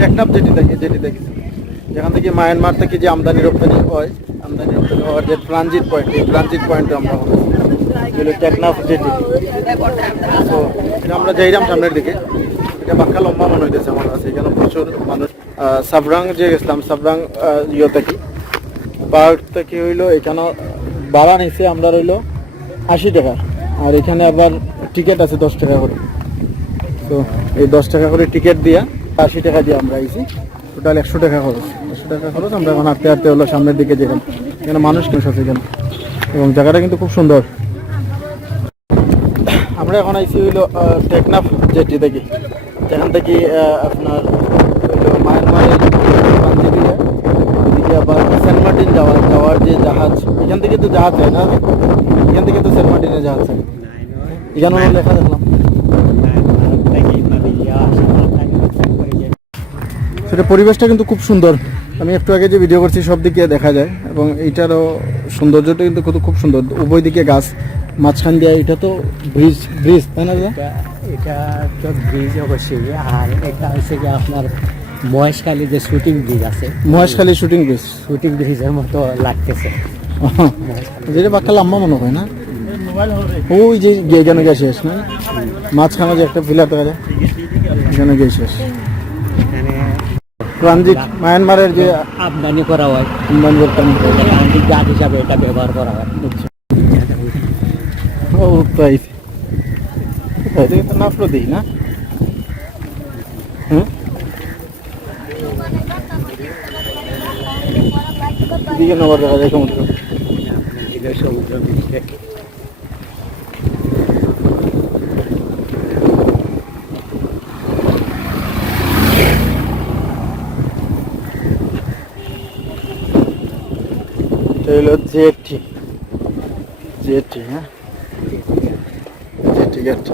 টেকনাফ যেটি দেখি যেটি দেখি যেখান থেকে মায়ানমার থেকে যে আমদানি রপ্তানি হয়, আমদানি রপ্তানি হওয়ার যে ট্রানজিট পয়েন্ট এই ট্রানজিট পয়েন্টে আমরা এগুলো টেকনাফ যেটি। তো এটা আমরা যাইলাম সামনের দিকে। এটা বাক্কা লম্বা মনে হইতেছে আমার কাছে। এখানে প্রচুর মানুষ সাবরাং যে গেছিলাম, সাবরাং ইয়ে থেকে। পার্ক থেকে হইল এখানে, ভাড়া নিছে আমরা রইল আশি টাকা। আর এখানে আবার টিকিট আছে দশ টাকা করে। তো এই দশ টাকা করে টিকিট দিয়া আশি টাকা দিয়ে আমরা আইছি। টোটাল একশো টাকা খরচ। একশো টাকা খরচ আমরা এখন হাঁটতে হাঁটতে হলো সামনের দিকে যেলাম এখানে মানুষ কিন্তু আছে এখানে এবং জায়গাটা কিন্তু খুব সুন্দর। আমরা এখন আইছি হইল টেকনাফ জেটি থেকে। যেখান থেকে আপনার সেন্ট মার্টিন যাওয়ার যাওয়ার যে জাহাজ, এখান থেকে তো জাহাজ যায় না? এখান থেকে তো সেন্ট মার্টিনের জাহাজ যায়। এখানে লেখা দেখলাম। সেটা পরিবেশটা কিন্তু খুব সুন্দর। আমি একটু আগে যে ভিডিও করছি সব দিকে দেখা যায় এবং এইটারও সৌন্দর্যটা কিন্তু খুব খুব সুন্দর। উভয় দিকে গাছ মাঝখান দিয়ে এটা তো ব্রিজ ব্রিজ তাই না? এটা এটা তো ব্রিজ অবশ্যই। আর এটা হচ্ছে কি আপনার মহেশখালী যে শুটিং ব্রিজ আছে। মহেশখালী শুটিং ব্রিজ শুটিং ব্রিজের মতো লাগতেছে। যেটা বাক্কা লম্বা মনে হয় না? ওই যে গিয়ে এখানে গিয়ে শেষ না? মাঝখানে যে একটা পিলার দেখা যায় এখানে গিয়ে শেষ। ট্রানজিট মায়ানমারের যে আমদানি করা হয় ট্রানজিট জাহাজ হিসাবে এটা ব্যবহার করা হয়। ও তাই। নাফলো দিই না? হুম? দিকে নেবার দেখা যায় সমুদ্র। সমুদ্র এটা হলো জেটি জেটি হ্যাঁ? জেটি গেট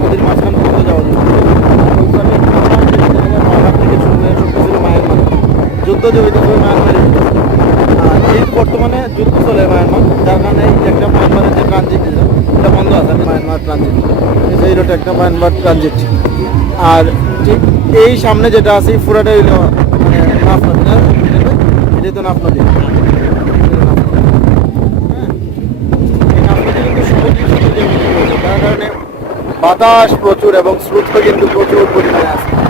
নদীর মাঝখান পর্যন্ত যাওয়া যায় যুদ্ধ জড়িত হয়ে মায়ানমারে এই বর্তমানে যুদ্ধ চলে মায়ানমার, যার কারণে এই একটা মায়ানমারের যে ট্রানজিট এটা বন্ধ আছে মায়ানমার ট্রানজিট এই রোড একটা মায়ানমার ট্রানজিট আর ঠিক এই সামনে যেটা আছে, এই পুরাটা হইল মানে তো নাফ নদী। হ্যাঁ। কারণে বাতাস প্রচুর এবং স্রোত কিন্তু প্রচুর পরিমাণে আছে।